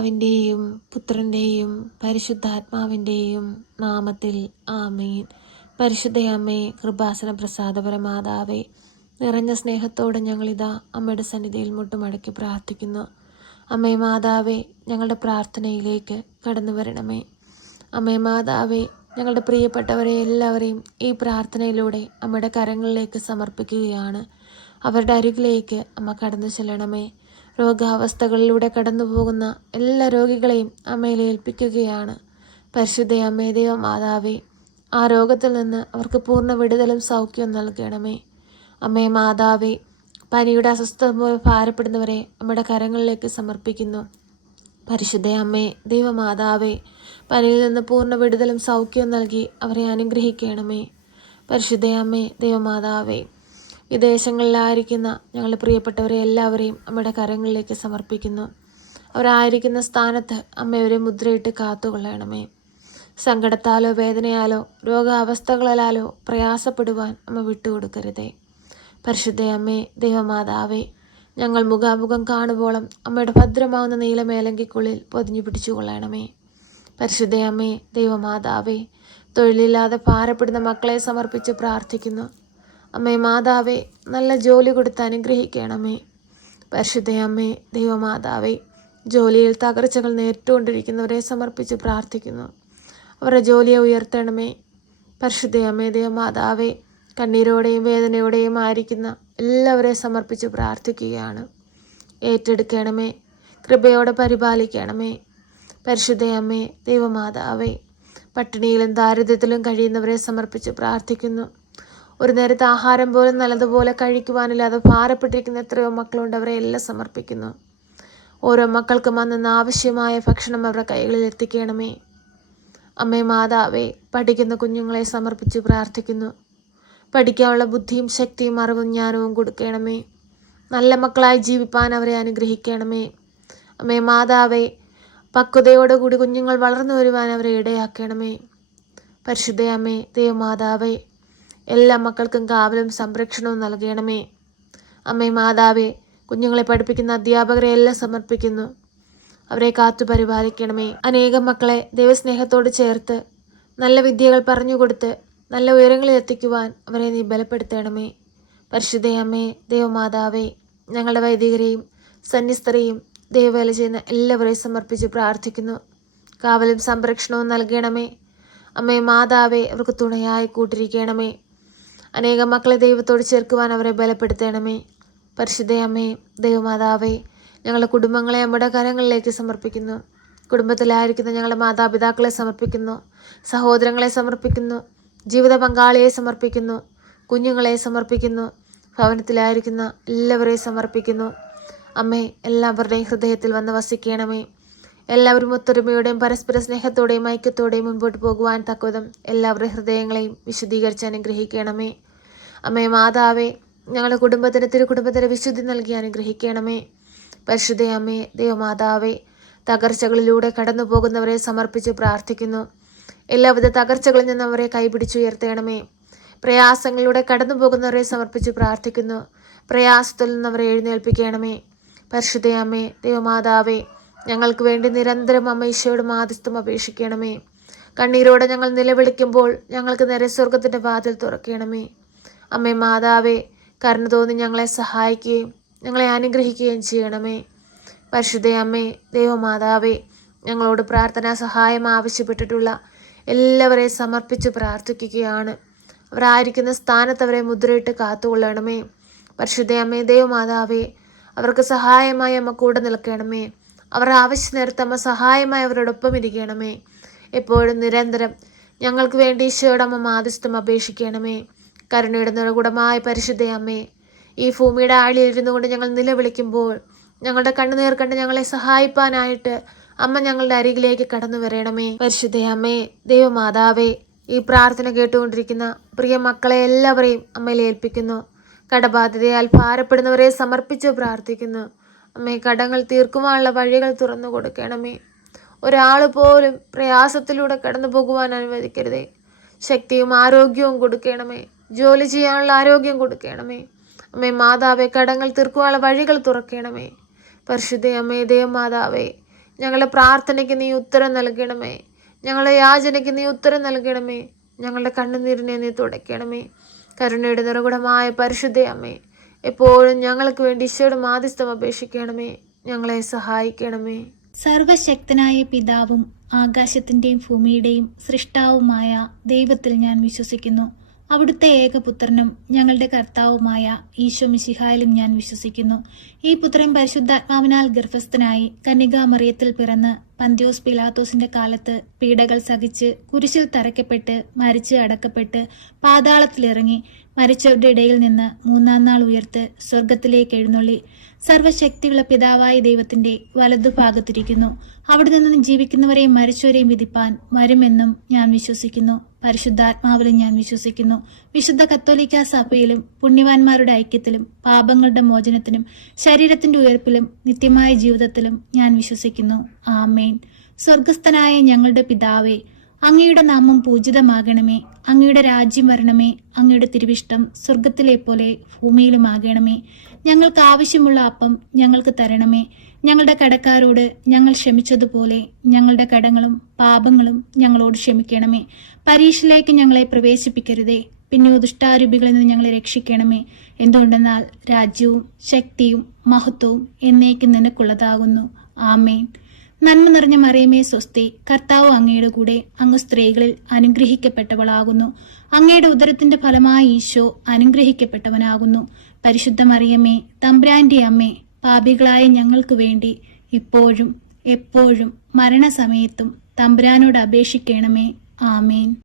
പിതാവിൻ്റെയും പുത്രൻ്റെയും പരിശുദ്ധാത്മാവിൻ്റെയും നാമത്തിൽ ആമേൻ. പരിശുദ്ധയമ്മേ, കൃപാസന പ്രസാദപരമാതാവേ, നിറഞ്ഞ സ്നേഹത്തോടെ ഞങ്ങളിതാ അമ്മയുടെ സന്നിധിയിൽ മുട്ടുമടക്കി പ്രാർത്ഥിക്കുന്നു. അമ്മേ മാതാവേ, ഞങ്ങളുടെ പ്രാർത്ഥനയിലേക്ക് കടന്നു വരണമേ. അമ്മേ മാതാവേ, ഞങ്ങളുടെ പ്രിയപ്പെട്ടവരെ എല്ലാവരെയും ഈ പ്രാർത്ഥനയിലൂടെ അമ്മയുടെ കരങ്ങളിലേക്ക് സമർപ്പിക്കുകയാണ്. അവരുടെ അരികിലേക്ക് അമ്മ കടന്നു ചെല്ലണമേ. രോഗാവസ്ഥകളിലൂടെ കടന്നു പോകുന്ന എല്ലാ രോഗികളെയും അമ്മയിൽ ഏൽപ്പിക്കുകയാണ്. പരിശുദ്ധ അമ്മേ, ദൈവമാതാവേ, ആ രോഗത്തിൽ നിന്ന് അവർക്ക് പൂർണ്ണ വിടുതലും സൗഖ്യവും നൽകണമേ. അമ്മേ മാതാവേ, പനിയുടെ അസ്വസ്ഥത മൂലം ഭാരപ്പെടുന്നവരെ അമ്മയുടെ കരങ്ങളിലേക്ക് സമർപ്പിക്കുന്നു. പരിശുദ്ധ അമ്മേ, ദൈവമാതാവേ, പനിയിൽ നിന്ന് പൂർണ്ണ വിടുതലും സൗഖ്യവും നൽകി അവരെ അനുഗ്രഹിക്കണമേ. പരിശുദ്ധ അമ്മേ, ദൈവമാതാവേ, വിദേശങ്ങളിലായിരിക്കുന്ന ഞങ്ങളുടെ പ്രിയപ്പെട്ടവരെ എല്ലാവരെയും അമ്മയുടെ കരങ്ങളിലേക്ക് സമർപ്പിക്കുന്നു. അവരായിരിക്കുന്ന സ്ഥാനത്ത് അമ്മയവരെ മുദ്രയിട്ട് കാത്തുകൊള്ളണമേ. സങ്കടത്താലോ വേദനയാലോ രോഗാവസ്ഥകളാലോ പ്രയാസപ്പെടുവാൻ അമ്മ വിട്ടുകൊടുക്കരുതേ. പരിശുദ്ധ അമ്മേ, ദൈവമാതാവേ, ഞങ്ങൾ മുഖാമുഖം കാണുവോളം അമ്മയുടെ ഭദ്രമാവുന്ന നീലമേലങ്കിക്കുള്ളിൽ പൊതിഞ്ഞു പിടിച്ചുകൊള്ളണമേ. പരിശുദ്ധ അമ്മേ, ദൈവമാതാവേ, തൊഴിലില്ലാതെ ഭാരപ്പെടുന്ന മക്കളെ സമർപ്പിച്ച് പ്രാർത്ഥിക്കുന്നു. അമ്മേ മാതാവേ, നല്ല ജോലി കൊടുത്ത് അനുഗ്രഹിക്കണമേ. പരിശുദ്ധ അമ്മേ, ദൈവമാതാവേ, ജോലിയിൽ തകർച്ചകൾ നേരിട്ടുകൊണ്ടിരിക്കുന്നവരെ സമർപ്പിച്ച് പ്രാർത്ഥിക്കുന്നു. അവരുടെ ജോലിയെ ഉയർത്തണമേ. പരിശുദ്ധ അമ്മേ, ദൈവമാതാവേ, കണ്ണീരോടെയും വേദനയോടെയും ആയിരിക്കുന്ന എല്ലാവരെയും സമർപ്പിച്ച് പ്രാർത്ഥിക്കുകയാണ്. ഏറ്റെടുക്കണമേ, കൃപയോടെ പരിപാലിക്കണമേ. പരിശുദ്ധ അമ്മേ, ദൈവമാതാവേ, പട്ടിണിയിലും ദാരിദ്ര്യത്തിലും കഴിയുന്നവരെ സമർപ്പിച്ച് പ്രാർത്ഥിക്കുന്നു. ഒരു നേരത്തെ ആഹാരം പോലും നല്ലതുപോലെ കഴിക്കുവാനില്ലാതെ ഭാരപ്പെട്ടിരിക്കുന്ന എത്രയോ മക്കളുണ്ട്. അവരെ എല്ലാം സമർപ്പിക്കുന്നു. ഓരോ മക്കൾക്കും അന്ന് ആവശ്യമായ ഭക്ഷണം അവരുടെ കൈകളിൽ എത്തിക്കണമേ. അമ്മേ മാതാവേ, പഠിക്കുന്ന കുഞ്ഞുങ്ങളെ സമർപ്പിച്ച് പ്രാർത്ഥിക്കുന്നു. പഠിക്കാനുള്ള ബുദ്ധിയും ശക്തിയും അറിവും ജ്ഞാനവും കൊടുക്കണമേ. നല്ല മക്കളായി ജീവിപ്പാൻ അവരെ അനുഗ്രഹിക്കണമേ. അമ്മേ മാതാവേ, പക്വതയോടുകൂടി കുഞ്ഞുങ്ങൾ വളർന്നു വരുവാൻ അവരെ ഇടയാക്കണമേ. പരിശുദ്ധ അമ്മേ, ദൈവമാതാവേ, എല്ലാ മക്കൾക്കും കാവലും സംരക്ഷണവും നൽകണമേ. അമ്മേ മാതാവേ, കുഞ്ഞുങ്ങളെ പഠിപ്പിക്കുന്ന അധ്യാപകരെ എല്ലാം സമർപ്പിക്കുന്നു. അവരെ കാത്തു പരിപാലിക്കണമേ. അനേകം മക്കളെ ദൈവസ്നേഹത്തോട് ചേർത്ത് നല്ല വിദ്യകൾ പറഞ്ഞുകൊടുത്ത് നല്ല ഉയരങ്ങളിൽ എത്തിക്കുവാൻ അവരെ നീ ബലപ്പെടുത്തണമേ. പരിശുദ്ധ അമ്മേ, ദൈവമാതാവേ, ഞങ്ങളുടെ വൈദികരെയും സന്യസ്തരെയും ദൈവവേല ചെയ്യുന്ന എല്ലാവരെയും സമർപ്പിച്ച് പ്രാർത്ഥിക്കുന്നു. കാവലും സംരക്ഷണവും നൽകണമേ. അമ്മേ മാതാവേ, അവർക്ക് തുണയായി കൂട്ടിരിക്കണമേ. അനേകം മക്കളെ ദൈവത്തോട് ചേർക്കുവാൻ അവരെ ബലപ്പെടുത്തണമേ. പരിശുദ്ധ അമ്മേ, ദൈവമാതാവേ, ഞങ്ങളുടെ കുടുംബങ്ങളെ നമ്മുടെ കരങ്ങളിലേക്ക് സമർപ്പിക്കുന്നു. കുടുംബത്തിലായിരിക്കുന്ന ഞങ്ങളുടെ മാതാപിതാക്കളെ സമർപ്പിക്കുന്നു. സഹോദരങ്ങളെ സമർപ്പിക്കുന്നു. ജീവിത പങ്കാളിയെ സമർപ്പിക്കുന്നു. കുഞ്ഞുങ്ങളെ സമർപ്പിക്കുന്നു. ഭവനത്തിലായിരിക്കുന്ന എല്ലാവരെയും സമർപ്പിക്കുന്നു. അമ്മേ, എല്ലാവരുടെയും ഹൃദയത്തിൽ വന്ന് വസിക്കണമേ. എല്ലാവരും ഒത്തൊരുമയോടെയും പരസ്പര സ്നേഹത്തോടെയും ഐക്യത്തോടെയും മുൻപോട്ട് പോകുവാൻ തക്കവിധം എല്ലാവരുടെ ഹൃദയങ്ങളെയും വിശുദ്ധീകരിച്ച് അനുഗ്രഹിക്കണമേ. അമ്മേ മാതാവേ, ഞങ്ങളുടെ കുടുംബത്തിന് തിരുകുടുംബത്തിന് വിശുദ്ധി നൽകി അനുഗ്രഹിക്കണമേ. പരിശുദ്ധ അമ്മേ, ദൈവമാതാവേ, തകർച്ചകളിലൂടെ കടന്നു പോകുന്നവരെ സമർപ്പിച്ച് പ്രാർത്ഥിക്കുന്നു. എല്ലാവിധ തകർച്ചകളിൽ നിന്ന് അവരെ കൈപിടിച്ചുയർത്തണമേ. പ്രയാസങ്ങളിലൂടെ കടന്നു പോകുന്നവരെ സമർപ്പിച്ച് പ്രാർത്ഥിക്കുന്നു. പ്രയാസത്തിൽ നിന്നവരെ എഴുന്നേൽപ്പിക്കണമേ. പരിശുദ്ധ അമ്മേ, ദൈവമാതാവേ, ഞങ്ങൾക്ക് വേണ്ടി നിരന്തരം അമ്മ ഈശോയുടെ മാധ്യസ്ഥം അപേക്ഷിക്കണമേ. കണ്ണീരോടെ ഞങ്ങൾ നിലവിളിക്കുമ്പോൾ ഞങ്ങൾക്ക് നേരെ സ്വർഗത്തിൻ്റെ വാതിൽ തുറക്കണമേ. അമ്മേ മാതാവേ, കരുണ തോന്നി ഞങ്ങളെ സഹായിക്കുകയും ഞങ്ങളെ അനുഗ്രഹിക്കുകയും ചെയ്യണമേ. പരിശുദ്ധ അമ്മേ, ദൈവമാതാവേ, ഞങ്ങളോട് പ്രാർത്ഥനാ സഹായം ആവശ്യപ്പെട്ടിട്ടുള്ള എല്ലാവരെയും സമർപ്പിച്ച് പ്രാർത്ഥിക്കുകയാണ്. അവരായിരിക്കുന്ന സ്ഥാനത്ത് അവരെ മുദ്രയിട്ട് കാത്തുകൊള്ളണമേ. പരിശുദ്ധ അമ്മേ, ദൈവമാതാവേ, അവർക്ക് സഹായമായി അമ്മ കൂടെ നിൽക്കണമേ. അവരുടെ ആവശ്യ നേരത്തെ അമ്മ സഹായമായി അവരോടൊപ്പം ഇരിക്കണമേ. എപ്പോഴും നിരന്തരം ഞങ്ങൾക്ക് വേണ്ടി ഈശോയുടെ അമ്മ മാധ്യസ്ഥം അപേക്ഷിക്കണമേ. കരുണയുടെ നിറകുടമായ പരിശുദ്ധ അമ്മേ, ഈ ഭൂമിയുടെ ആഴിലിരുന്നു കൊണ്ട് ഞങ്ങൾ നിലവിളിക്കുമ്പോൾ ഞങ്ങളുടെ കണ്ണുനീർ കണ്ട് ഞങ്ങളെ സഹായിപ്പാനായിട്ട് അമ്മ ഞങ്ങളുടെ അരികിലേക്ക് കടന്നു വരണമേ. പരിശുദ്ധ അമ്മേ, ദൈവമാതാവേ, ഈ പ്രാർത്ഥന കേട്ടുകൊണ്ടിരിക്കുന്ന പ്രിയ മക്കളെ എല്ലാവരെയും അമ്മയിൽ ഏൽപ്പിക്കുന്നു. കടബാധ്യതയാൽ ഭാരപ്പെടുന്നവരെ സമർപ്പിച്ച് പ്രാർത്ഥിക്കുന്നു. അമ്മേ, കടങ്ങൾ തീർക്കുവാനുള്ള വഴികൾ തുറന്നു കൊടുക്കണമേ. ഒരാൾ പോലും പ്രയാസത്തിലൂടെ കടന്നു പോകുവാൻ അനുവദിക്കരുതേ. ശക്തിയും ആരോഗ്യവും കൊടുക്കണമേ. ജോലി ചെയ്യാനുള്ള ആരോഗ്യം കൊടുക്കണമേ. അമ്മേ മാതാവേ, കടങ്ങൾ തീർക്കുവാനുള്ള വഴികൾ തുറക്കണമേ. പരിശുദ്ധ അമ്മേ, ദേവമാതാവേ, ഞങ്ങളുടെ പ്രാർത്ഥനയ്ക്ക് നീ ഉത്തരം നൽകണമേ. ഞങ്ങളുടെ യാചനയ്ക്ക് നീ ഉത്തരം നൽകണമേ. ഞങ്ങളുടെ കണ്ണുനീരിനെ നീ തുടയ്ക്കണമേ. കരുണയുടെ നിറകുടമായ പരിശുദ്ധ അമ്മേ, എപ്പോഴും ഞങ്ങൾക്ക് വേണ്ടി ഈശോയുടെ മാധ്യസ്ഥം അപേക്ഷിക്കണമേ. ഞങ്ങളെ സഹായിക്കണമേ. സർവശക്തനായ പിതാവും ആകാശത്തിന്റെയും ഭൂമിയുടെയും സൃഷ്ടാവുമായ ദൈവത്തിൽ ഞാൻ വിശ്വസിക്കുന്നു. അവിടുത്തെ ഏകപുത്രനും ഞങ്ങളുടെ കർത്താവുമായ ഈശോ മിശിഹായിലും ഞാൻ വിശ്വസിക്കുന്നു. ഈ പുത്രൻ പരിശുദ്ധാത്മാവിനാൽ ഗർഭസ്ഥനായി കന്യകാമറിയത്തിൽ പിറന്ന് പന്തിയോസ് പിലാത്തോസിന്റെ കാലത്ത് പീഡകൾ സഹിച്ച് കുരിശിൽ തറയ്ക്കപ്പെട്ട് മരിച്ച് അടക്കപ്പെട്ട് പാതാളത്തിലിറങ്ങി മരിച്ചവരുടെ ഇടയിൽ നിന്ന് മൂന്നാം നാൾ ഉയർത്ത് സ്വർഗത്തിലേക്ക് എഴുന്നള്ളി സർവശക്തിയുള്ള പിതാവായ ദൈവത്തിന്റെ വലതുഭാഗത്തിരിക്കുന്നു. അവിടെ നിന്ന് ജീവിക്കുന്നവരെയും മരിച്ചവരെയും വിധിപ്പാൻ വരുമെന്നും ഞാൻ വിശ്വസിക്കുന്നു. പരിശുദ്ധാത്മാവിലും ഞാൻ വിശ്വസിക്കുന്നു. വിശുദ്ധ കത്തോലിക്ക സഭയിലും പുണ്യവാന്മാരുടെ ഐക്യത്തിലും പാപങ്ങളുടെ മോചനത്തിനും ശരീരത്തിന്റെ ഉയർപ്പിലും നിത്യമായ ജീവിതത്തിലും ഞാൻ വിശ്വസിക്കുന്നു. ആമേൻ. സ്വർഗസ്ഥനായ ഞങ്ങളുടെ പിതാവേ, അങ്ങയുടെ നാമം പൂജിതമാകണമേ. അങ്ങയുടെ രാജ്യം വരണമേ. അങ്ങയുടെ തിരുവിഷ്ടം സ്വർഗത്തിലെ പോലെ ഭൂമിയിലുമാകണമേ. ഞങ്ങൾക്ക് ആവശ്യമുള്ള അപ്പം ഞങ്ങൾക്ക് തരണമേ. ഞങ്ങളുടെ കടക്കാരോട് ഞങ്ങൾ ക്ഷമിച്ചതുപോലെ ഞങ്ങളുടെ കടങ്ങളും പാപങ്ങളും ഞങ്ങളോട് ക്ഷമിക്കണമേ. പരീക്ഷയിലേക്ക് ഞങ്ങളെ പ്രവേശിപ്പിക്കരുതേ, പിന്നെ ദുഷ്ടാരൂപികളിൽ നിന്ന് ഞങ്ങളെ രക്ഷിക്കണമേ. എന്തുകൊണ്ടെന്നാൽ രാജ്യവും ശക്തിയും മഹത്വവും എന്നേക്കും നിനക്കുള്ളതാകുന്നു. ആമേൻ. നന്മ നിറഞ്ഞ മറിയമേ സ്വസ്തി, കർത്താവ് അങ്ങയുടെ കൂടെ, അങ്ങ് സ്ത്രീകളിൽ അനുഗ്രഹിക്കപ്പെട്ടവളാകുന്നു. അങ്ങയുടെ ഉദരത്തിന്റെ ഫലമായ ഈശോ അനുഗ്രഹിക്കപ്പെട്ടവനാകുന്നു. പരിശുദ്ധ മറിയമേ, തമ്പുരാന്റെ അമ്മേ, പാപികളായ ഞങ്ങൾക്ക് വേണ്ടി ഇപ്പോഴും എപ്പോഴും മരണസമയത്തും തമ്പുരാനോട് അപേക്ഷിക്കണമേ. ആമേൻ.